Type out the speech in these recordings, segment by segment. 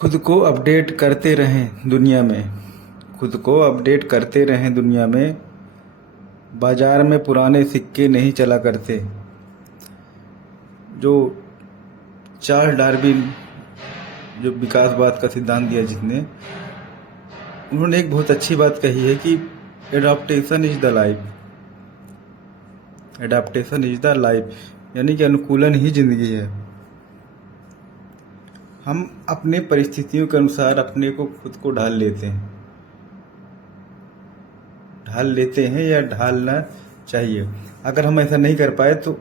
खुद को अपडेट करते रहें दुनिया में। खुद को अपडेट करते रहें दुनिया में। बाजार में पुराने सिक्के नहीं चला करते। जो चार्ल्स डार्विन, जो विकासवाद का सिद्धांत दिया जिसने, उन्होंने एक बहुत अच्छी बात कही है कि adaptation is the life. Adaptation is the life, यानी कि अनुकूलन ही जिंदगी है। हम अपने परिस्थितियों के अनुसार अपने को खुद को ढाल लेते हैं या ढालना चाहिए। अगर हम ऐसा नहीं कर पाए तो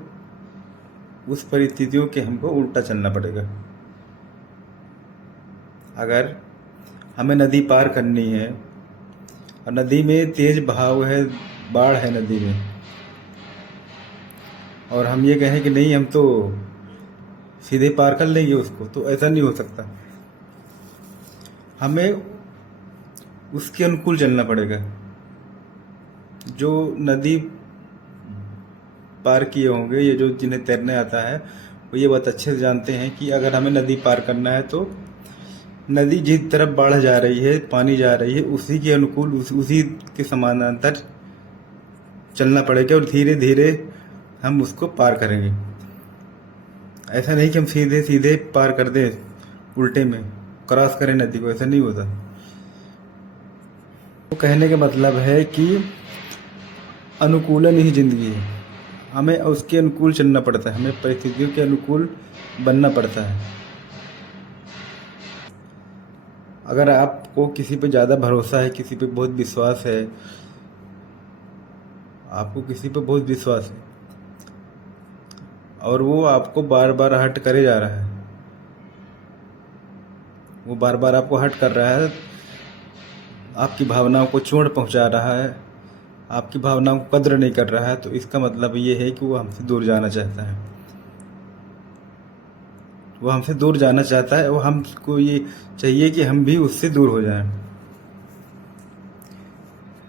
उस परिस्थितियों के हमको उल्टा चलना पड़ेगा। अगर हमें नदी पार करनी है और नदी में तेज बहाव है, बाढ़ है नदी में, और हम ये कहें कि नहीं हम तो सीधे पार कर लेंगे उसको, तो ऐसा नहीं हो सकता। हमें उसके अनुकूल चलना पड़ेगा। जो नदी पार किए होंगे, ये जो जिन्हें तैरने आता है, वो ये बात अच्छे से जानते हैं कि अगर हमें नदी पार करना है तो नदी जिस तरफ बाढ़ जा रही है, पानी जा रही है, उसी के अनुकूल, उसी के समानांतर चलना पड़ेगा और धीरे धीरे हम उसको पार करेंगे। ऐसा नहीं कि हम सीधे सीधे पार कर दें, उल्टे में क्रॉस करें नदी को, ऐसा नहीं होता। तो कहने का मतलब है कि अनुकूलन ही जिंदगी है। हमें उसके अनुकूल चलना पड़ता है, हमें परिस्थितियों के अनुकूल बनना पड़ता है। अगर आपको किसी पे ज़्यादा भरोसा है, किसी पे बहुत विश्वास है, आपको किसी पे बहुत विश्वास है और वो आपको बार बार हर्ट करे जा रहा है, वो बार बार आपको हर्ट कर रहा है, आपकी भावनाओं को चोट पहुंचा रहा है, आपकी भावनाओं को कद्र नहीं कर रहा है, तो इसका मतलब ये है कि वो हमसे दूर जाना चाहता है। वो हमसे दूर जाना चाहता है, वो हमको ये चाहिए कि हम भी उससे दूर हो जाएं।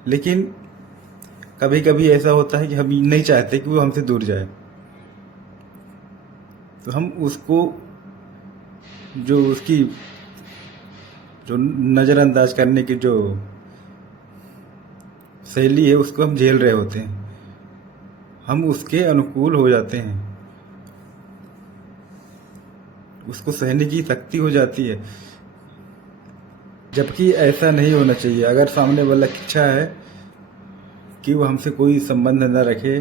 लेकिन कभी कभी ऐसा होता है कि हम नहीं चाहते कि वो हमसे दूर जाए, तो हम उसको उसकी जो नज़रअंदाज करने की जो शैली है, उसको हम झेल रहे होते हैं, हम उसके अनुकूल हो जाते हैं, उसको सहने की शक्ति हो जाती है। जबकि ऐसा नहीं होना चाहिए। अगर सामने वाला की इच्छा है कि वो हमसे कोई संबंध न रखे,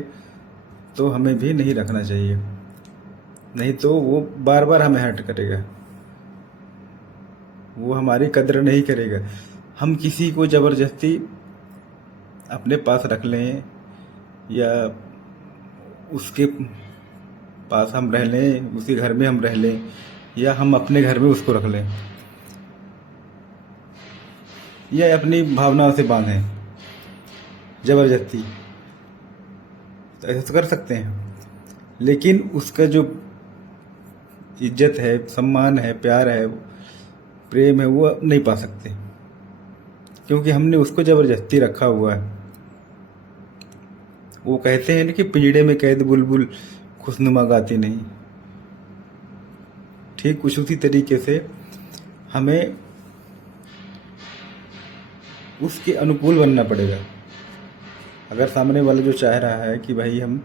तो हमें भी नहीं रखना चाहिए, नहीं तो वो बार बार हमें हर्ट करेगा, वो हमारी कद्र नहीं करेगा। हम किसी को ज़बरदस्ती अपने पास रख लें या उसके पास हम रह लें, उसके घर में हम रह लें, या हम अपने घर में उसको रख लें, या अपनी भावनाओं से बांधें ज़बरदस्ती, तो ऐसा तो कर सकते हैं। लेकिन उसका जो इज्जत है, सम्मान है, प्यार है, प्रेम है, वो नहीं पा सकते, क्योंकि हमने उसको ज़बरदस्ती रखा हुआ है। वो कहते हैं ना कि पिंजड़े में कैद बुलबुल खुशनुमा गाती नहीं। ठीक कुछ उसी तरीके से हमें उसके अनुकूल बनना पड़ेगा। अगर सामने वाला जो चाह रहा है कि भाई हम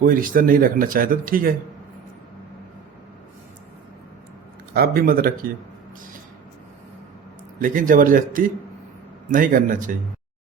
कोई रिश्ता नहीं रखना चाहते, तो ठीक है, आप भी मत रखिए, लेकिन ज़बरदस्ती नहीं करना चाहिए।